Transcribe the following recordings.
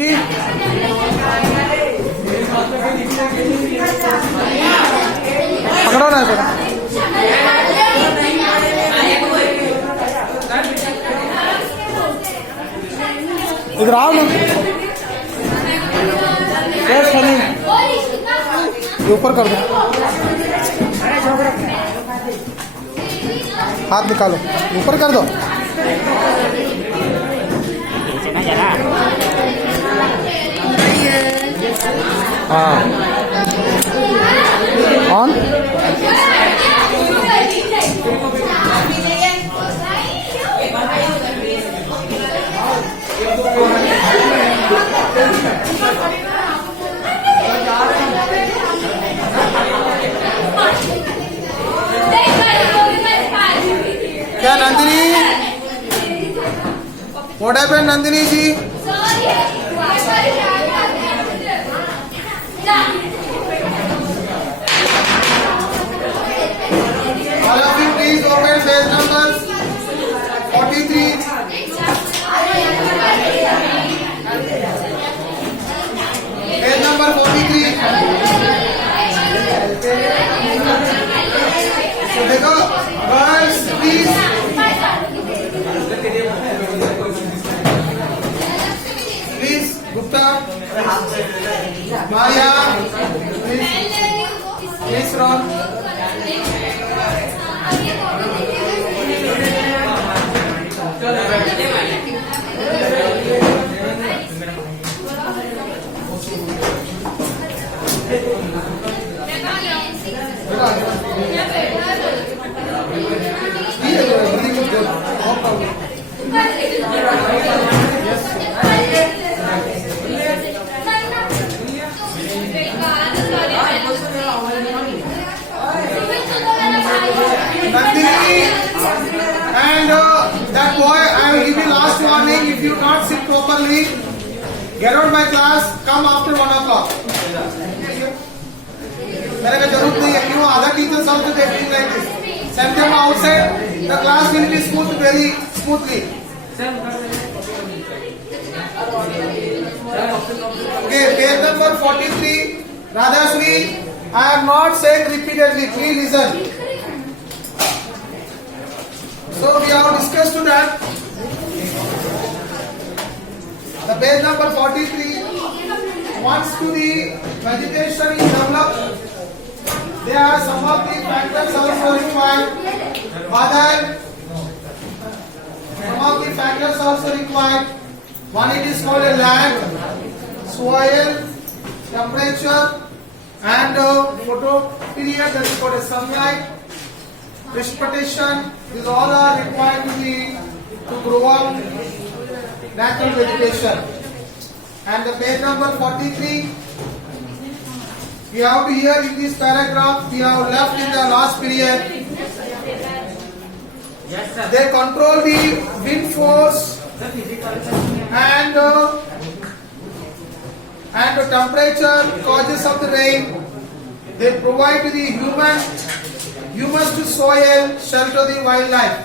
ठीक पकड़ो ना इसको। इधर आओ ना, ये ऊपर कर दो, हाथ निकालो, ऊपर कर दो। हाँ ऑन। क्या Nandini, what happened Nandini ji? All of you please open page number 43. Page number 43. So देखो girls please. Please Gupta, Maya, please Ron. And that boy, I will give you last warning. If you not sit properly, get out of my class. Come after 1 o'clock. मेरे को जरूरत नहीं है क्यों? Other teachers also they feel like this. Send them outside. The class will be smooth very smoothly. Okay, page number 43. Radhashri, I am not saying repeatedly. Please listen. So we have discussed to that. The page number 43. Once to the vegetation is developed, there are some of the factors also required. Other some of the factors also required. One, it is called a land, soil, temperature, and photo period, that is called a sunlight, precipitation. These all are required to grow up natural vegetation. And the page number 43, we have to hear in this paragraph, we have left in the last period. Yes, sir. They control the wind force and the temperature, causes of the rain. They provide to the humus to soil, shelter the wildlife.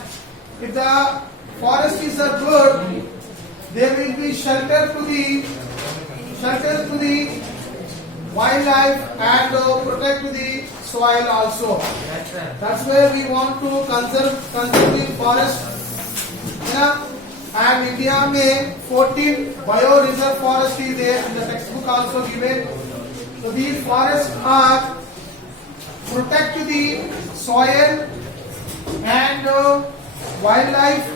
If the forest is good, there will be shelter to the wildlife and protect the soil also. Yes, sir. That's where we want to conserve the forest. Yeah? And India में 14 bio-reserve forest is there, in the textbook also given. So these forests are protect the soil and wildlife.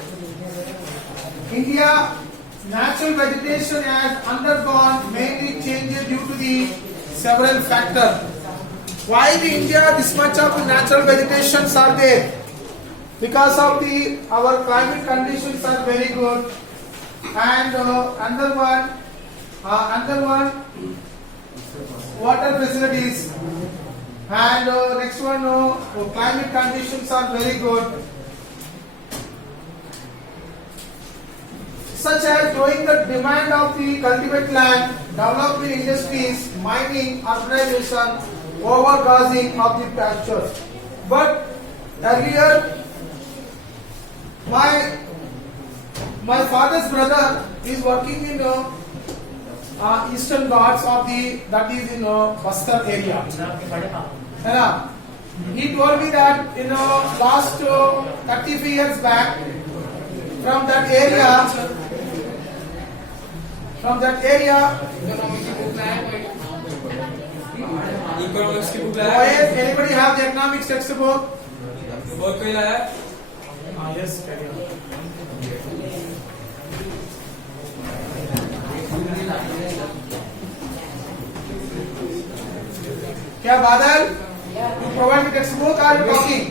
India natural vegetation has undergone many changes due to the several factors. Why in India this much of natural vegetations are there? Because of our climate conditions are very good, and another one water facilities, and next one climate conditions are very good, such as growing the demand of the cultivate land, developing industries, mining, urbanization, overgrazing of the pastures. But earlier, my father's brother is working in Eastern Ghats of that is in Bastar area. है ना? He told me that last 35 years back from that area. Economics की book लाया Boys, anybody have the economics textbook? बहुत कोई लाया Yes, carry on. क्या बादल? You provide the textbook or you talking?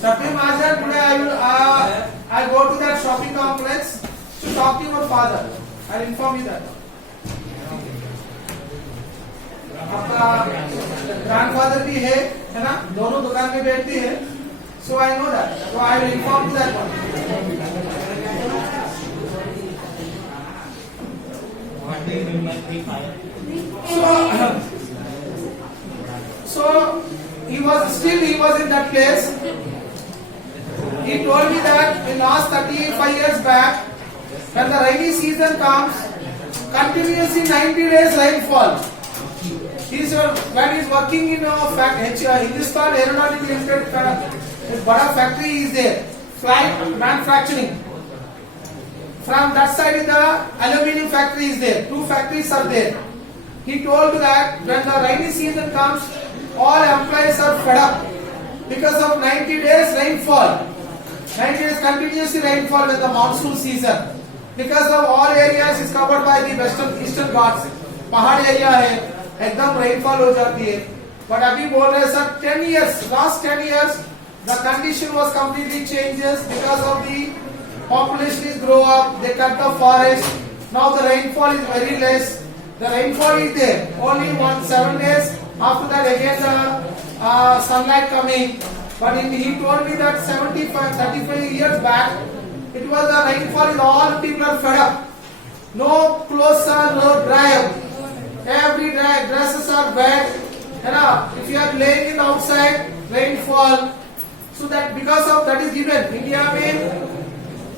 Sapir Master, today I go to that shopping complex to talk to your father. I'll inform you that. आपका grandfather भी है ना? दोनों दुकान में बैठती है. So I know that. So I will inform you that one. So he was in that place. He told me that in last 35 years back, when the rainy season comes, continuously 90 days rainfall. When he's working in Hindustan Aeronautic Limited, his bada factory is there, flight manufacturing. From that side is the aluminium factory is there. 2 factories are there. He told that when the rainy season comes, all employees are fed up because of 90 days rainfall. 90 days continuously rainfall with the monsoon season. Because of all areas is covered by the eastern Ghats. पहाड़ area है, एकदम rainfall हो जाती है. But अभी बोल रहे sir 10 years, last 10 years, the condition was completely changes because of the population is grow up, they cut the forest. Now the rainfall is very less. The rainfall is there, only 7 days. After that again the sunlight coming. But he told me that 35 years back, it was the rainfall is all people are fed up. No clothes are no dry up. Every dresses are wet. If you are laying in outside, rainfall. So that because of that is given. India mean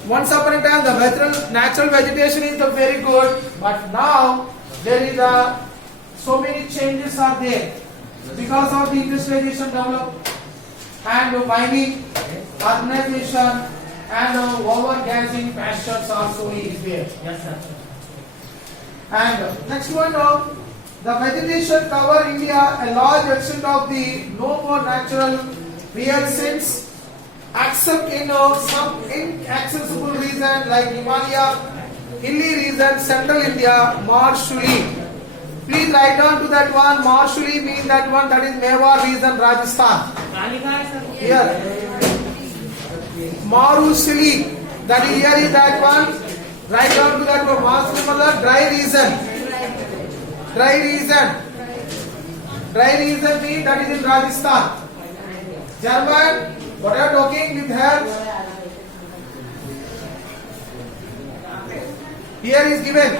once upon a time the natural vegetation is very good, but now there is so many changes are there because of the industrialization develop and mining, urbanization and overgrazing pastures also is there. Yes, sir. And next one, the vegetation cover India a large extent of the no more natural real sense, except in some inaccessible region like Himalaya, hilly region, central India, Marshuli. Please write down to that one. Marshuli means that one, that is Mewar region, Rajasthan. Here, Marshuli, that is here is that one. Write down to that one. Marshuli, dry region. Dry region. Dry region means that is in Rajasthan. German, what are you talking with her? Here is given.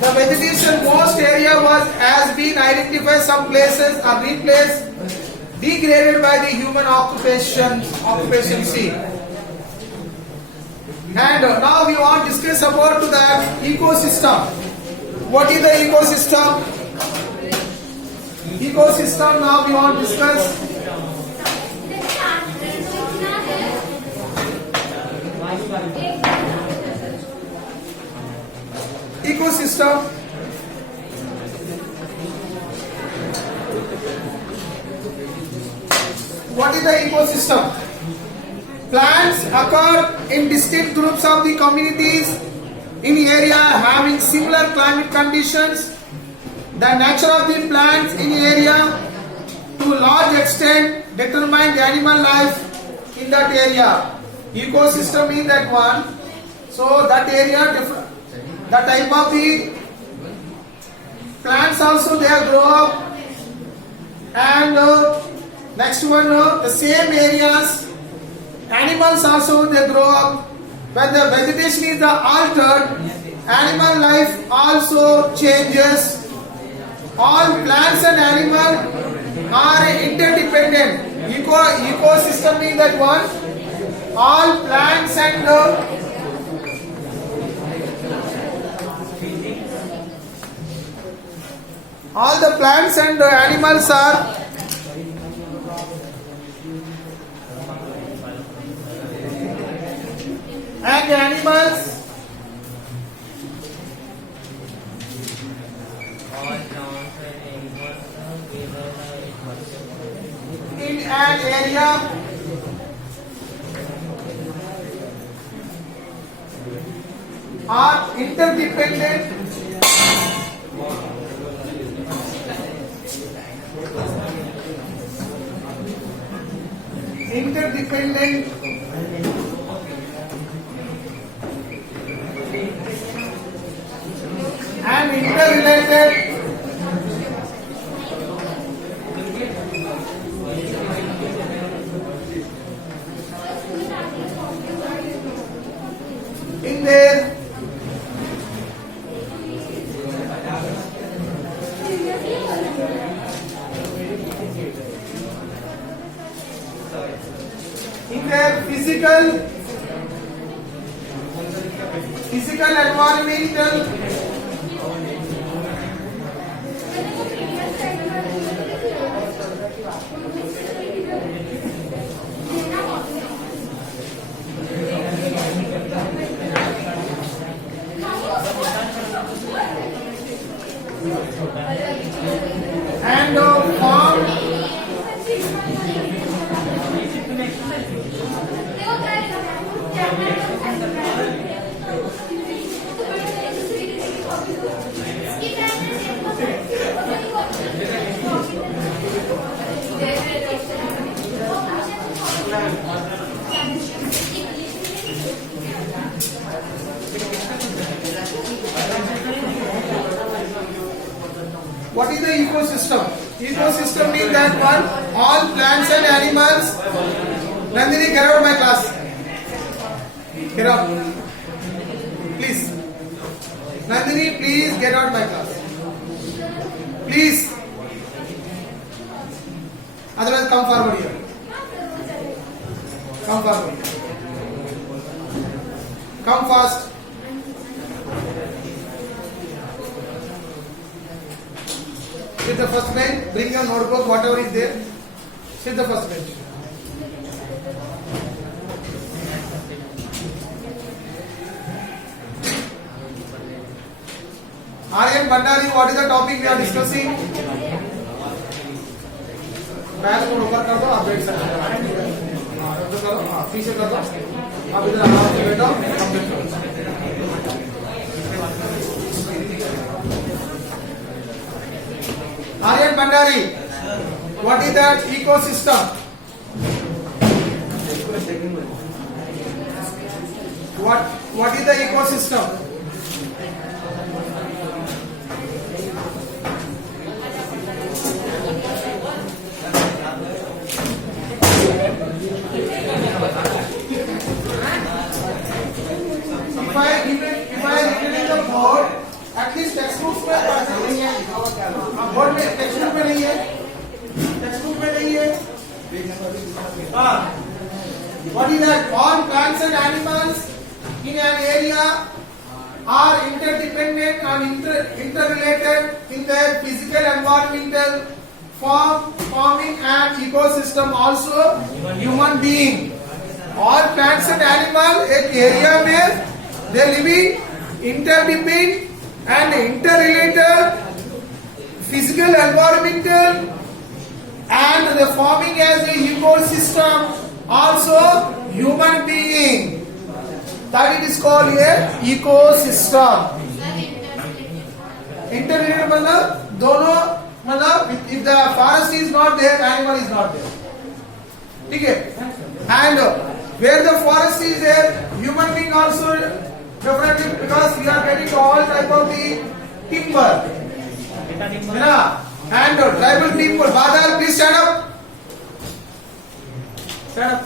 The vegetation most area has been identified. Some places are replaced, degraded by the human occupation. See. And now we want to discuss about that ecosystem. What is the ecosystem? Ecosystem now we want to discuss. Ecosystem. What is the ecosystem? Plants occur in distinct groups of the communities in area having similar climate conditions. The nature of the plants in area to a large extent determine the animal life in that area. Ecosystem in that one. So that area, the type of the plants also they grow up, and next one the same areas, animals also they grow up. When the vegetation is altered, animal life also changes. All plants and animals are interdependent. Ecosystem means that one, all plants and all the plants and animals are in an area are interdependent and interrelated in their physical environmental and form What is the ecosystem? Ecosystem means that one, all plants and animals. Nandini, get out of my class. Get out. Please. Nandini, please get out of my class. Please. Otherwise, come forward here. Come forward. Come fast. Sit the first bench, bring your notebook, whatever is there. Sit the first bench. Aryan Bhandari, what is the topic we are discussing? Bag को ऊपर कर दो, आप बैठ सकते हो। करो, पीछे कर दो। आप इधर आराम से बैठो, हम बैठो। Aryan Bhandari, what is that ecosystem? What is the ecosystem? If I written in the board, at least textbooks में नहीं है। बोर्ड में टेक्स्टबुक में नहीं है। टेक्स्टबुक में नहीं है। What is that? All plants and animals in an area are interdependent and interrelated in their physical, environmental, forming an ecosystem. Also, human being. All plants and animals एक area में they living interdependent and interrelated, physical, environmental, and the forming as a ecosystem. Also, human being. That it is called a ecosystem. Interrelated मतलब दोनों मतलब if the forest is not there, animal is not there. ठीक है? And where the forest is there, human being also definitely, because we are getting all type of the timber. And tribal people. Badal, please stand up. Stand up.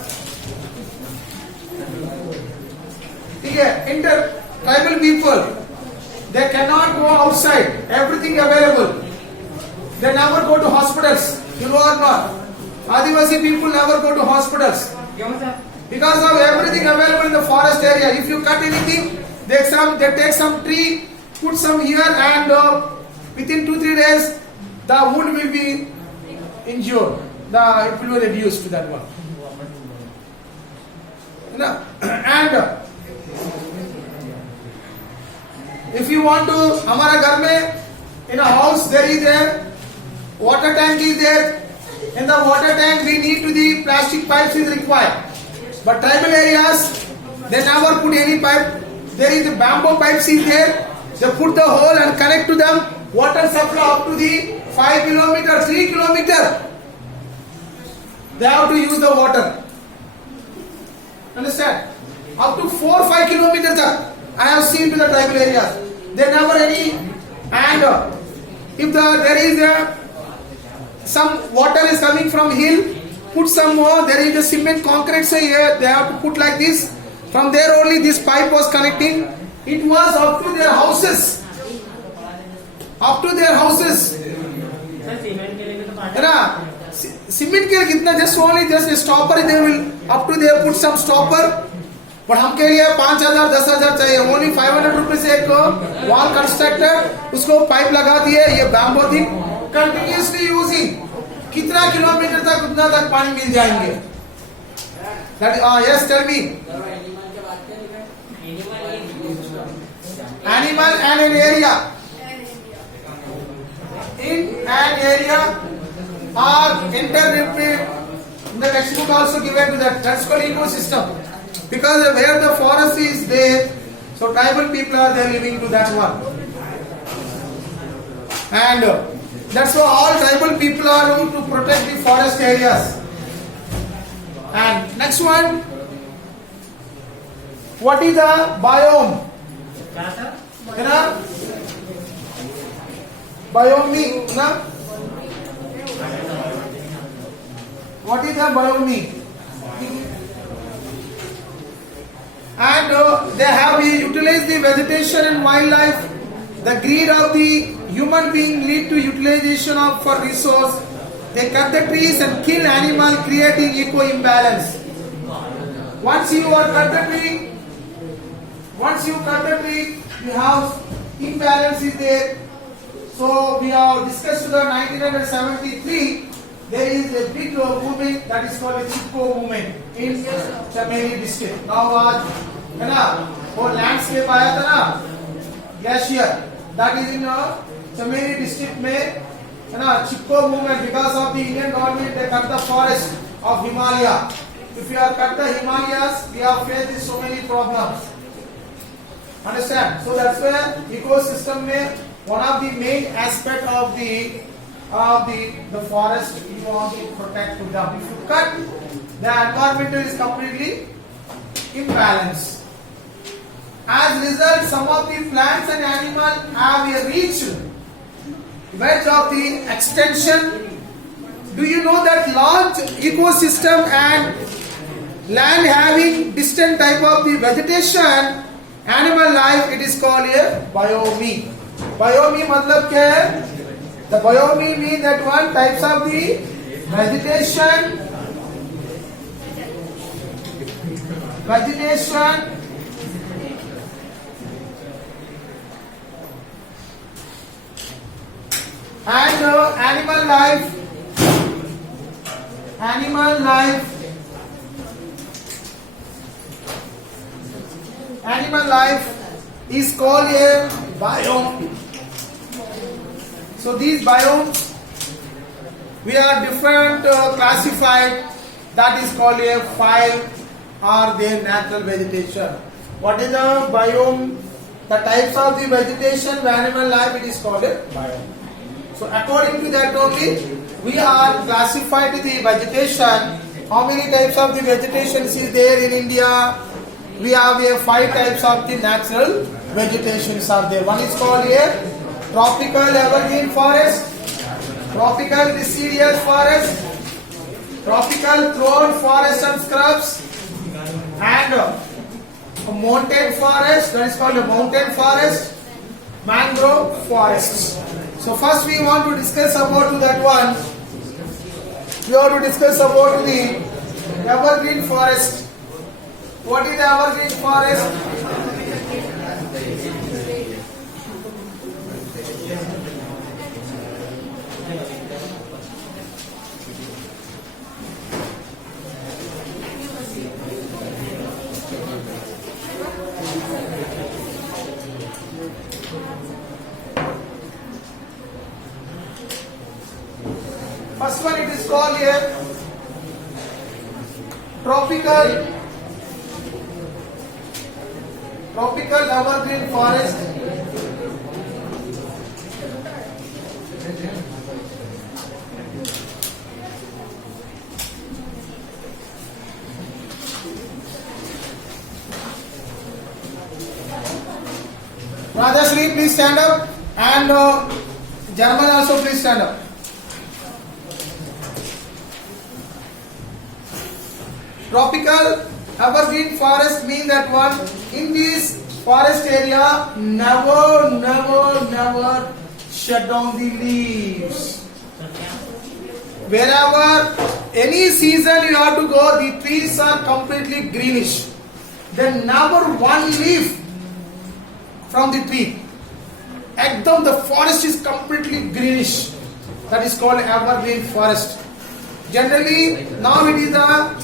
Tribal people, they cannot go outside. Everything available. They never go to hospitals. You know or not? Adivasi people never go to hospitals क्यों sir? because of everything available in the forest area. If you cut anything, they take some tree, put some here, and within 2-3 days, the wound will be injured. It will be reduced to that one. And if you want to, हमारा घर में in a house there is a water tank is there. In the water tank we need to the plastic pipes is required. But tribal areas they never put any pipe. There is the bamboo pipes is there. They put the hole and connect to them. Water supply up to the 5 kilometer, 3 kilometer. They have to use the water. Understand? Up to 4-5 kilometers I have seen to the tribal areas. They never any, and if there is some water is coming from hill, put some more. There is a cement concrete, so here they have to put like this. From there only this pipe was connecting. It was up to their houses. Up to their houses. Cement के कितना just only just a stopper they will up to they put some stopper. But हमके लिए 5,000 10,000 चाहिए. Only 500 रुपए से एक wall constructor उसको pipe लगा दिए. ये बैम्बो थी continuously using. कितना किलोमीटर तक उतना तक पानी मिल जाएंगे. Yes, tell me. Animal and an area. In an area are interrelated. In the textbook also given to that. That's called ecosystem. Because where the forest is there, so tribal people are there living to that one. And that's why all tribal people are to protect the forest areas. And next one, what is the biome? Biome, na? What is the biome? And they have utilized the vegetation and wildlife. The greed of the human being lead to utilization of for resource. They cut the trees and kill animal, creating eco imbalance. Once you cut the tree, we have imbalance is there. So we have discussed the 1973. There is a big movement that is called a Chipko movement in Chameri district. Now आज है ना वो landscape आया था ना glacier that is in Chameri district में है ना Chipko movement because of the Indian government they cut the forest of Himalaya. If you have cut the Himalayas, we have faced so many problems. Understand? So that's why ecosystem में one of the main aspect of the forest you want to protect to them. If you cut, the environment is completely imbalanced. As a result, some of the plants and animals have reached verge of the extinction. Do you know that large ecosystem and land having distant type of the vegetation, animal life, it is called a biome. Biome मतलब क्या है? The biome means that one types of the vegetation and animal life is called a biome. So these biomes, we are different classified. That is called a 5 are their natural vegetation. What is the biome? The types of the vegetation, the animal life, it is called a biome. So according to that only, we are classified the vegetation. How many types of the vegetation is there in India? We have 5 types of the natural vegetations are there. One is called a tropical evergreen forest, tropical deciduous forest, tropical thorn forest and scrubs, and a mountain forest, that is called a mountain forest, mangrove forests. So first we want to discuss about that one. we have to discuss about the evergreen forest. What is evergreen forest? First one it is called here tropical evergreen forest. Rajashri, please stand up, and German also please stand up. Tropical evergreen forest means that one in this forest area never shut down the leaves. Wherever any season you have to go, the trees are completely greenish. Then never one leaf from the tree. Ekdam the forest is completely greenish. That is called evergreen forest. Generally now it is the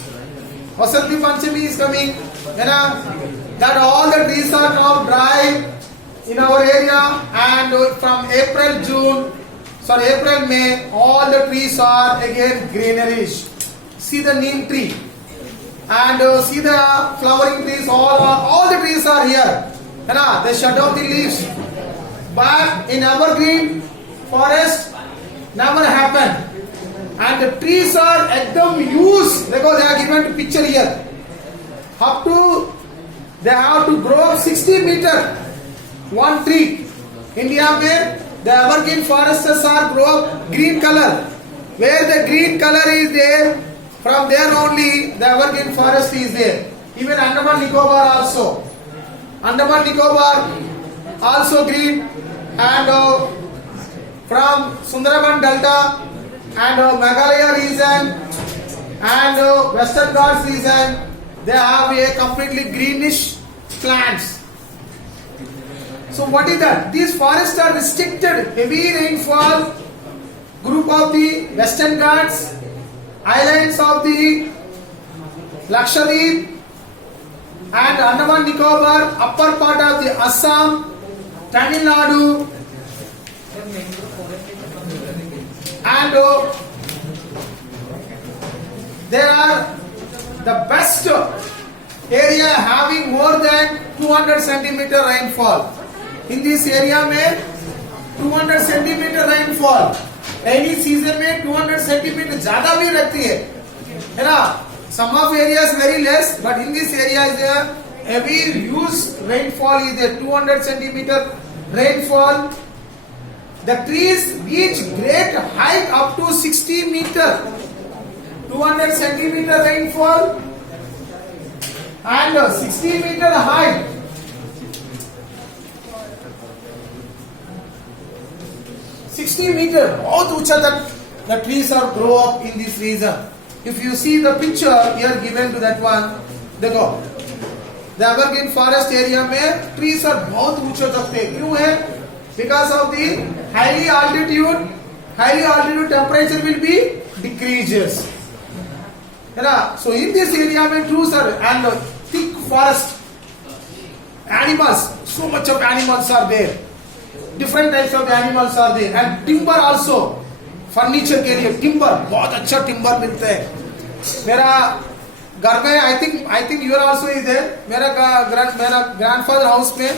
Vasanti Panchami is coming, that all the trees are now dry in our area, and from April, May, all the trees are again greenish. See the neem tree, and see the flowering trees, all the trees are here. They shut down the leaves. But in evergreen forest, never happened. And the trees are ekdam used, because they are given picture here. Up to, they have to grow up 60 meter, one tree. India mein, the evergreen forests are grow up green color. Where the green color is there, from there only the evergreen forest is there. Even Andaman Nicobar also. Andaman Nicobar also green, and from Sundarban Delta and Meghalaya region and Western Ghats region, they have a completely greenish plants. So what is that? These forests are restricted, heavy rainfall, group of the Western Ghats, islands of the Lakshadweep and Andaman Nicobar, upper part of the Assam, Tamil Nadu, and they are the best area having more than 200 centimeter rainfall. In this area में 200 centimeter rainfall. Any season में 200 centimeter ज़्यादा भी रहती है ना? Some of areas very less, but in this area is a heavy huge rainfall is there, 200 centimeter rainfall. The trees reach great height up to 60 meter, 200 centimeter rainfall and 60 meter height. 60 meter, बहुत ऊंचा तक the trees are grow up in this region. If you see the picture here given to that one, देखो, the evergreen forest area में trees are बहुत ऊंचे तक थे. क्यों है? Because of the high altitude temperature will be decreases. So in this area में trees are and thick forest, animals, so much of animals are there. Different types of animals are there, and timber also. Furniture के लिए timber, बहुत अच्छा timber मिलता है. मेरा घर में I think your also is there. मेरा ग्रैंडफादर हाउस में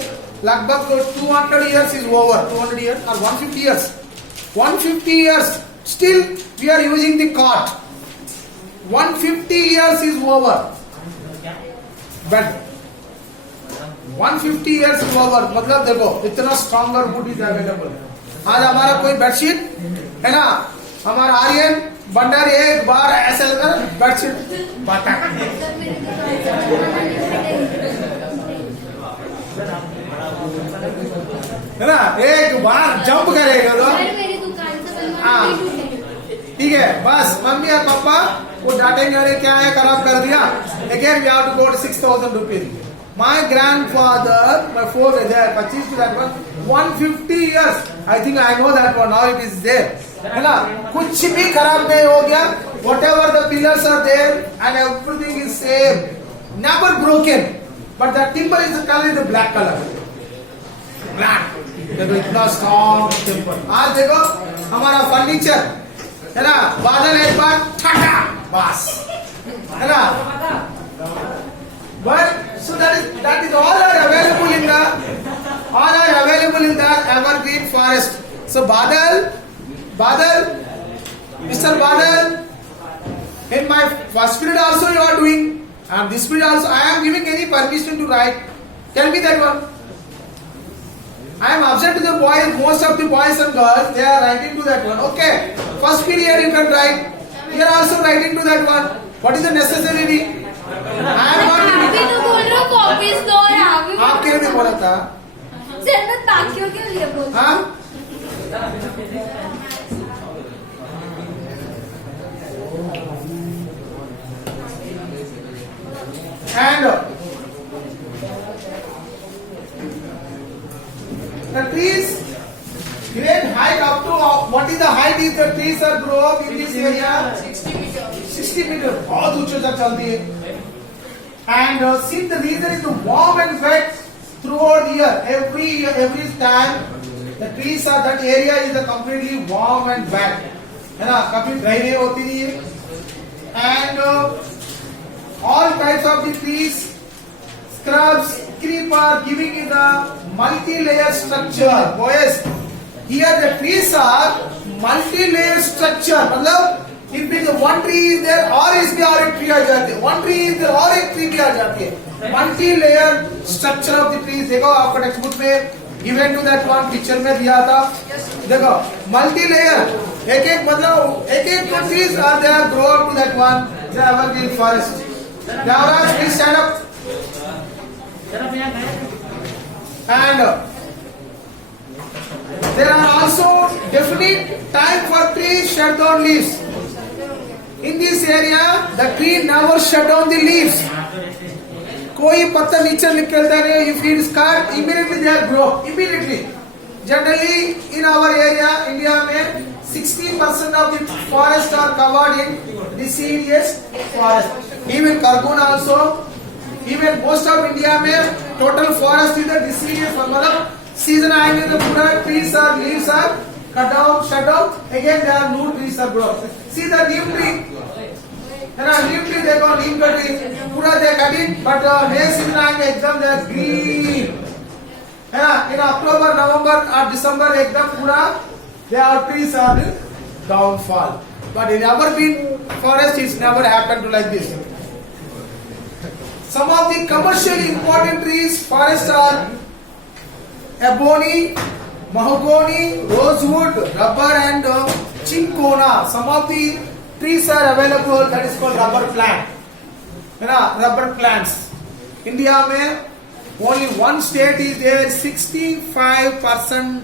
लगभग 200 years is over, 200 years or 150 years still we are using the cart. 150 years is over, but 150 years is over. मतलब देखो इतना स्ट्रॉन्गर वुड इज अवेलेबल. आज हमारा कोई bedsheet है ना, हमारा आर्यन बंडर एक बार ऐसे बेडशीट बांटा है ना, एक बार जंप करेगा तो हाँ ठीक है, बस मम्मी और पापा वो डांटेंगे, अरे क्या है खराब कर दिया. Again we have to go to 6,000 rupees. My grandfather, my father, they have purchased that one 150 years. I think I know that one. Now it is there. है ना, कुछ भी खराब नहीं हो गया. Whatever the pillars are there and everything is same, never broken. But the timber is the color, is the black color. Black. देखो इतना strong timber. आज देखो हमारा फर्नीचर है ना, बादल एक बार ठंडा बस है ना. But so that is all are available in the evergreen forest. So Badal, Mr. Badal, in my first period also you are doing, and this period also I am giving any permission to write. Tell me that one. I am absent to the boys, most of the boys and girls, they are writing to that one. Okay, first period you can write. You are also writing to that one. What is the necessity? I am not. अभी तो बोल रहे हो copies दो या अभी आपके लिए बोला था. सर मैं ताकियों के लिए बोल रहा हाँ? And the trees great height up to what is the height is the trees are grow up in this area 60 meter बहुत ऊंचे तक चलती है. And since the reason is the warm and wet throughout the year, every time the trees are that area is the completely warm and wet, है ना, कभी dry नहीं होती नहीं है. And all types of the trees, scrubs, creeper giving it a multi-layer structure. Boys, here the trees are multi-layer structure. मतलब if it is one tree is there or इसमें और एक tree आ जाती है, one tree is there और एक tree भी आ जाती है. Multi-layer structure of the trees. देखो आपका टेक्स्ट बुक में given to that one picture में दिया था. देखो multi-layer, एक मतलब एक trees are there grow up to that one the evergreen forest. Devraj, please stand up. And there are also definite time for trees shut down leaves. In this area, the tree never shut down the leaves. कोई पत्ता नीचे निकलता नहीं. If it is cut, immediately they are grow. Immediately. Generally, in our area, India में 60% of the forests are covered in deciduous forest. Even Kargun also, even most of India में total forest is the deciduous forest. मतलब season आएंगे तो पूरा trees और leaves are cut down, shut down. Again there are new trees are grow. See the neem tree, है ना, neem tree देखो, neem का tree पूरा they cut it, but May season आएंगे एकदम they are green, है ना. In October, November और December एकदम पूरा their trees are downfall. But in evergreen forest it's never happened like this. Some of the commercially important trees forests are ebony, mahogany, rosewood, rubber and cinchona. Some of the trees are available that is called rubber plant. You know, rubber plants. India में only one state is there. 65%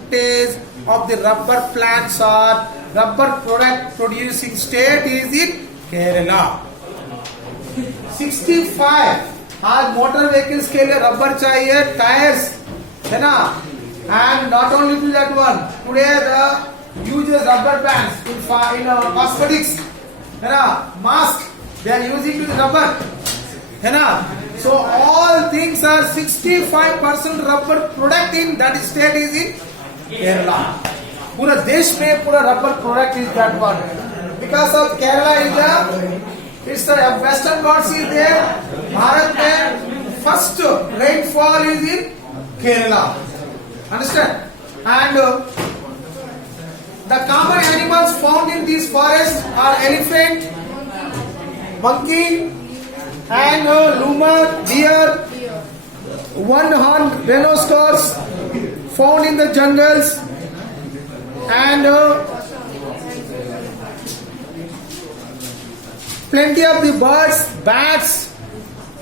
of the rubber plants are rubber product producing state is in Kerala. 65. आज motor vehicles के लिए rubber चाहिए, tyres, है ना. And not only to that one, today the uses rubber bands in cosmetics, है ना, mask they are using to the rubber, है ना. So all things are 65% rubber product in that state is in Kerala. पूरा देश में पूरा rubber product is that one. Because of Kerala is the it's the Western Ghats is there. Bharat में first rainfall is in Kerala. Understand? And the common animals found in these forests are elephant, monkey, and lemur, deer, one-horned rhinoceros found in the jungles, and plenty of the birds, bats,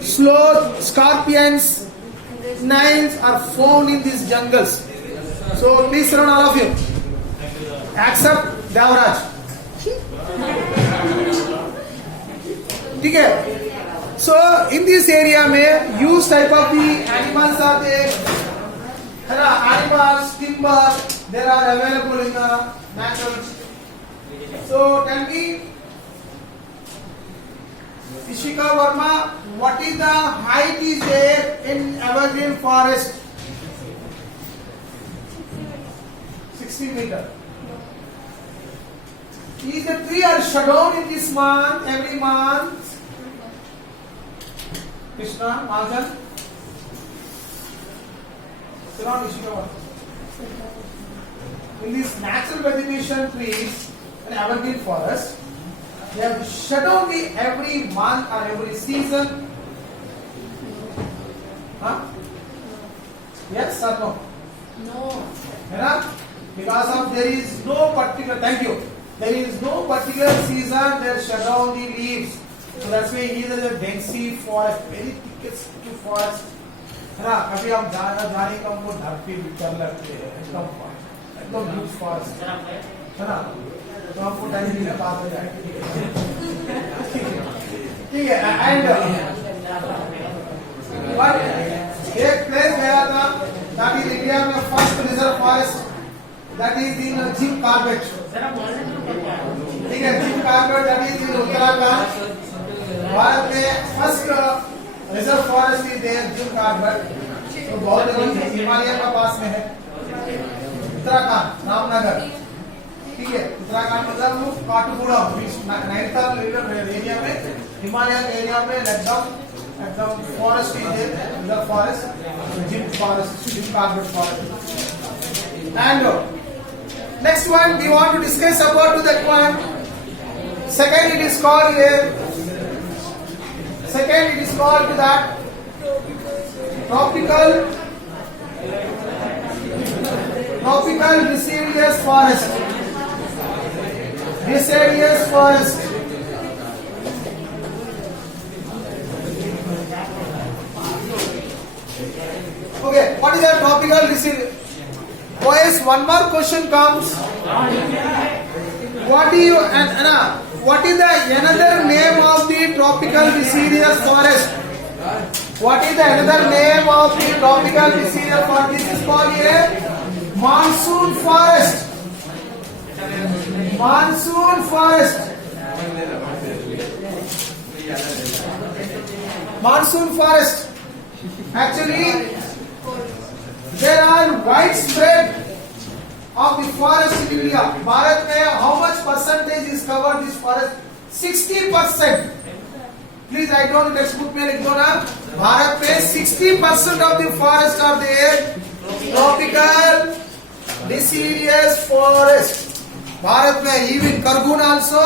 sloth, scorpions, snails are found in these jungles. So please surround all of you, except Devraj. ठीक है. So in this area में use type of the animals are there. है ना, animals, timber, there are available in the natural. So tell me, Ishika Verma, what is the height is there in evergreen forest? 60 meter. Is the tree are shut down in this month, every month? Krishna, Majan? Surround Ishika Verma. In these natural vegetation trees and evergreen forest, they have shut down the every month or every season. Huh? Yes or no? No. है ना? Because of there is no particular. Thank you. There is no particular season they shut down the leaves. So that's why here is a dense forest, very thickest forest. है ना? कभी हम जाने का हमको डर भी डर लगते हैं. एकदम huge forest. है ना? तो हमको टाइम नहीं है, बात हो जाएगी. ठीक है. And but एक प्लेस गया था, that is India में first reserve forest, that is in Jim Corbett. ठीक है, Jim Corbett, that is in Uttarakhand. Bharat में first reserve forest is there, Jim Corbett. तो बहुत हिमालय का पास में है. उत्तराखंड, रामनगर. ठीक है, उत्तराखंड मतलब वो काठगोदाम नैनीताल एरिया में, हिमालय एरिया में एकदम forest is the forest, Jim forest, Jim Corbett forest. And next one we want to discuss about to that one. Second it is called to that tropical deciduous forest. Deciduous forest. Okay, what is a tropical deciduous? Boys, one more question comes. What is the another name of the tropical deciduous forest? What is the another name of the tropical deciduous forest? This is called a monsoon forest. Monsoon forest. Monsoon forest. Actually, there are widespread of the forest in India. Bharat में how much percentage is covered this forest? 60%. Please write down textbook में लिख दो ना. भारत में 60% of the forest are there. Tropical deciduous forest. Bharat में even Kargun also,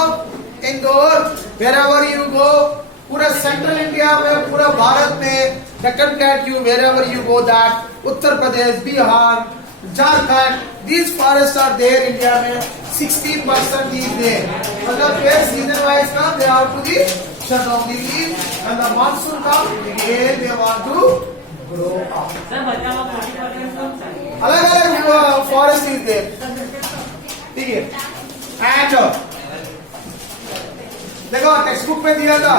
Indore, wherever you go, पूरा central India में, पूरा भारत में, Deccan Plateau, wherever you go, that Uttar Pradesh, Bihar, Jharkhand, these forests are there. India में 60% is there. मतलब where season wise come, they have to be shut down the leaves, and the monsoon come, again they want to grow up. अलग अलग forest is there. ठीक है. And देखो text book में दिया था,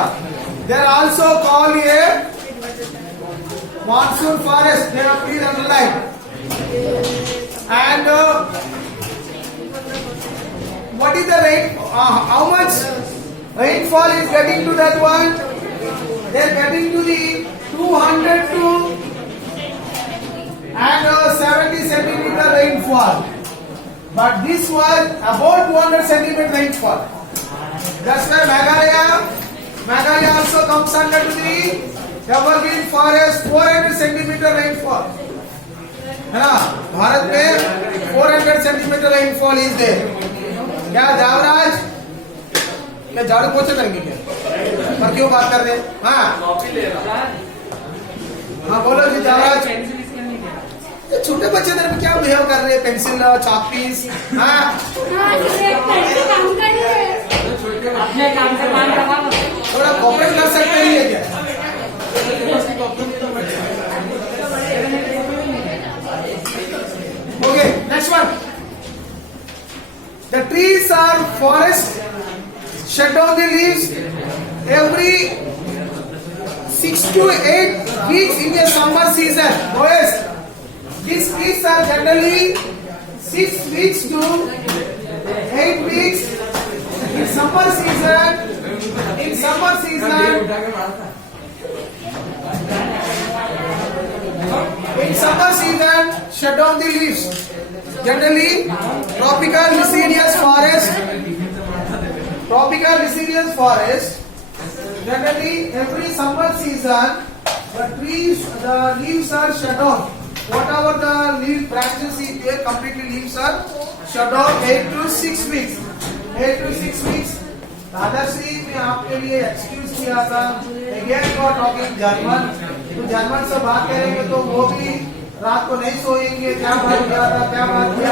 they are also called a monsoon forest. They are please underline. And what is the rain? How much rainfall is getting to that one? They are getting to the 200 to and 70 centimeter rainfall. But this was about 200 centimeter rainfall. That's why Meghalaya also comes under to the evergreen forest, 400 centimeter rainfall. है ना, भारत में 400 centimeter rainfall is there. क्या जावराज, क्या झाड़ू पोछा करेंगे क्या? पर क्यों बात कर रहे हैं? हाँ बोलो जी जावराज. ये छोटे बच्चे तरफ क्या बिहेव कर रहे हैं? पेंसिल चापीस. हाँ अपने काम से काम करवा थोड़ा कॉपरेट कर सकते हैं क्या? Okay, next one. The trees are forest, shut down the leaves, every 6 to 8 weeks in a summer season. Boys, these trees are generally 6 weeks to 8 weeks in summer season. In summer season, shut down the leaves. Generally, tropical deciduous forest. Generally, every summer season, the leaves are shut down. Whatever the leaf branches is there, completely leaves are shut down 8 to 6 weeks. 8 to 6 weeks. Dadashri मैं आपके लिए excuse किया था again you are talking German तो German से बात करेंगे तो वो भी रात को नहीं सोएंगे क्या बात किया था क्या बात किया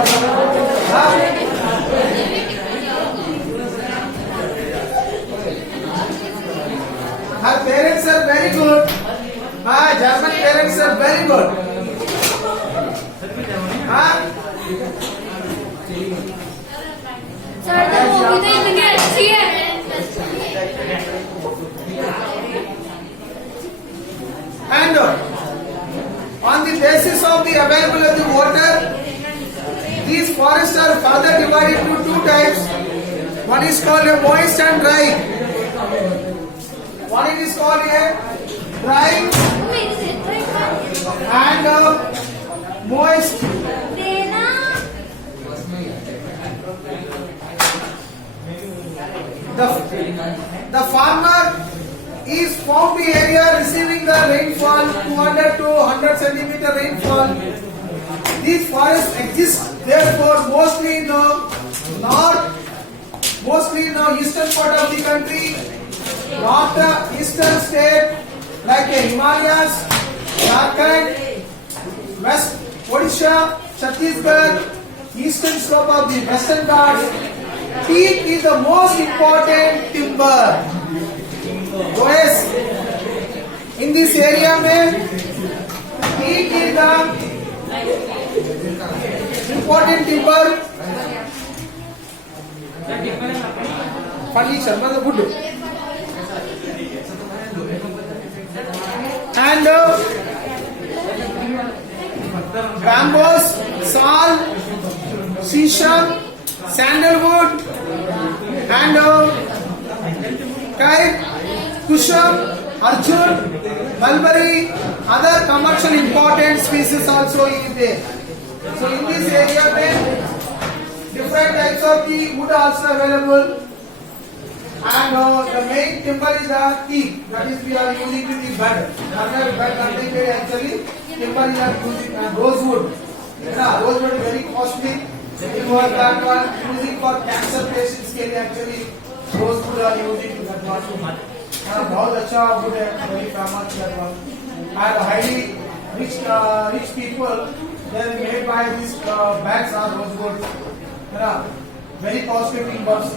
her parents are very good हाँ German parents are very good हाँ सर तो वो भी तो इतनी अच्छी है and on the basis of the availability of water, these forests are further divided into two types. One is called a moist and dry. One is called a dry and moist. The farmer is found the area receiving the rainfall 200 to 100 centimeter rainfall. These forests exist therefore mostly in the eastern part of the country, northeastern state like the Himalayas, Jharkhand, West Odisha, Chhattisgarh, eastern slope of the Western Ghats. Teak is the most important timber. Boys, in this area में teak is the important timber. Furniture, मतलब wood. And bamboos, sal, sisam, sandalwood, and kite, kusham, arjun, mulberry, other commercial important species also is there. So in this area, different types of the wood also available, and the main timber is the teak. That is we are using to the bed. Other bed actually timber is using rosewood. Yeah, rosewood is very costly. You are that one using for cancer patients के लिए actually rosewood are using to that one. बहुत अच्छा wood है, very famous that one. And highly rich people, they are made by these bags are rosewood. Very costly timbers.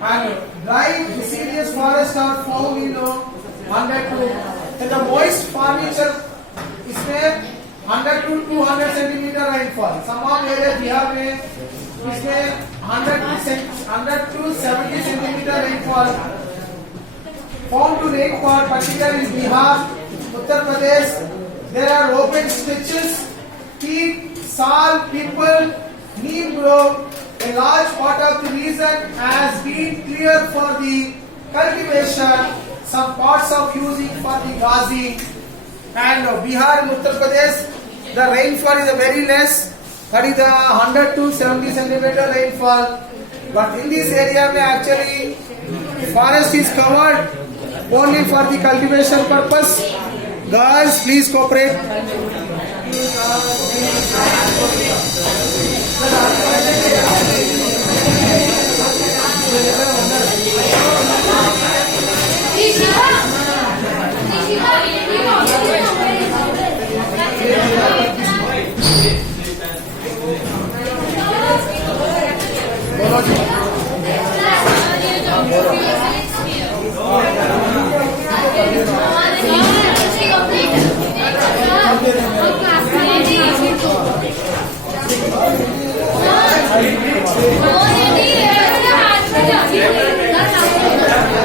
And dry deciduous forests are found in 100 to in the moist furniture. इसमें 100 to 200 centimeter rainfall. Some of areas Bihar में इसमें 100 to 70 centimeter rainfall. Found to rainfall, particularly in Bihar, Uttar Pradesh, there are open stretches, teak, sal, people, neem grove. A large part of the region has been cleared for the cultivation. Some parts of using for the gazing. And Bihar and Uttar Pradesh, the rainfall is very less. That is the 100 to 70 centimeter rainfall. But in this area, actually, forest is covered only for the cultivation purpose. Girls, please cooperate.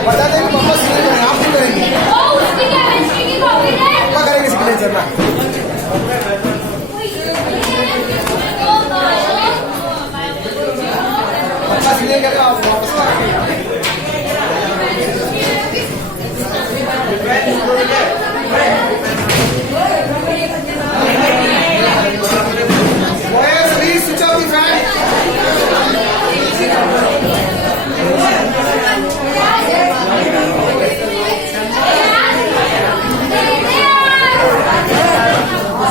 बता दें वापस बच्चा सीधे करके आप वापस आ